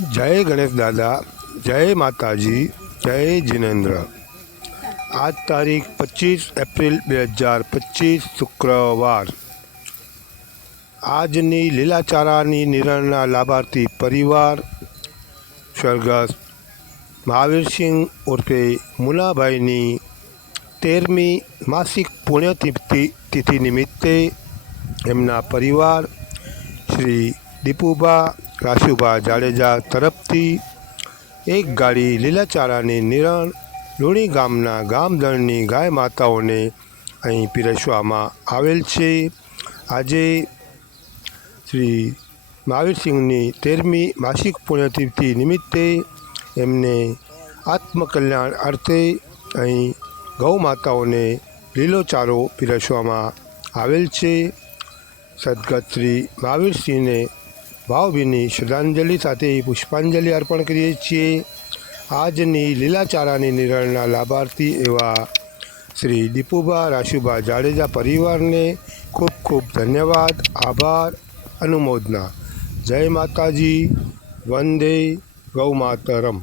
જય ગણેશ દાદા, જય માતાજી, જય જિનેન્દ્ર. આજ તારીખ પચીસ એપ્રિલ બે હજાર પચીસ શુક્રવાર. આજની લીલાચારાની નિરણના લાભાર્થી પરિવાર, સ્વર્ગસ્થ મહાવીરસિંહ ઉર્ફે મુલાભાઈની તેરમી માસિક પુણ્યતિથિ તિથિ નિમિત્તે એમના પરિવાર શ્રી દીપુબા રાશુભા જાડેજા તરફથી એક ગાડી લીલાચારાની નિરણ લુણી ગામના ગામદળની ગાય માતાઓને અહીં પીરસવામાં આવેલ છે. આજે શ્રી મહાવીરસિંહની તેરમી માસિક પુણ્યતિથિ નિમિત્તે એમને આત્મકલ્યાણ અર્થે અહીં ગૌ માતાઓને લીલો ચારો પીરસવામાં આવેલ છે. સદગત શ્રી મહાવીરસિંહને ભાવભીની શ્રદ્ધાંજલિ સાથે પુષ્પાંજલિ અર્પણ કરીએ છીએ. આજની લીલાચારાની નિરળના લાભાર્થી એવા શ્રી દીપુભા રાશુભા જાડેજા પરિવારને ખૂબ ખૂબ ધન્યવાદ, આભાર, અનુમોદના. જય માતાજી, વંદે ગૌ માતરમ